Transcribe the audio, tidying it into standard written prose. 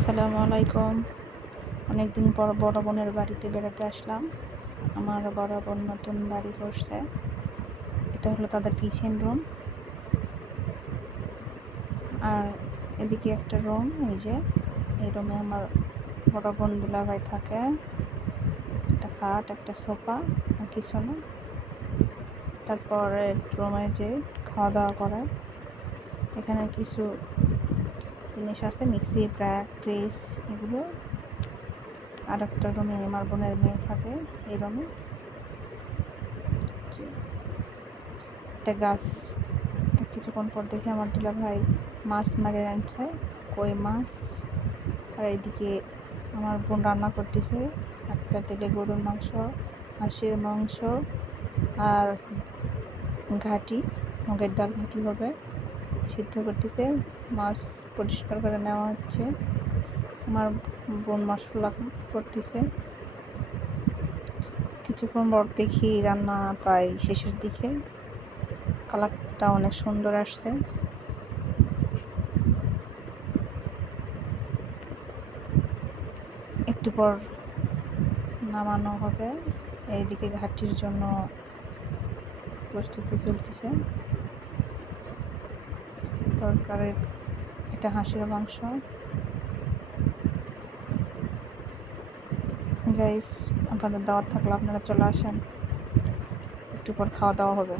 আসসালামু আলাইকুম। অনেকদিন পর বড় বোনের বাড়িতে বেড়াতে আসলাম। আমার বড় বোন নতুন বাড়ি করছে। এটা হলো তাদের কিচেন রুম। আর এদিকে একটা রুম, এই যে এই রুমে আমার বড় বোন দুলাভাই থাকে। একটা খাট, একটা সোফা আর কিছু না। তারপরে রুমে যে খাওয়া দাওয়া করে, এখানে কিছু জিনিস আছে, মিক্সি, প্রেস, এগুলো। আর একটা রুমে আমার বোনের মেয়ে থাকে। এই রুমে একটা গাছ। কিছুক্ষণ পর দেখি আমার দুলা ভাই মাছ মারে আনছে, কই মাছ। আর এইদিকে আমার বোন রান্না করতেছে একটা তেলে গরুর মাংস, হাঁসের মাংস আর ঘাটি, মুগের ডাল ঘাটি হবে, সিদ্ধ করতেছে। মাছ পরিষ্কার করে নেওয়া হচ্ছে। আমার বোন মশলা করতেছে। কিছুক্ষণ পর দেখি রান্না প্রায় শেষের দিকে। কালারটা অনেক সুন্দর আসছে। একটু পর নামানো হবে। এইদিকে ঘাটির জন্য প্রস্তুতি চলতেছে। তরকারির এটা হাঁসের মাংস। গাইস, আপনাদের দাওয়াত থাকলে আপনারা চলে আসেন, একটু পর খাওয়া দাওয়া হবে।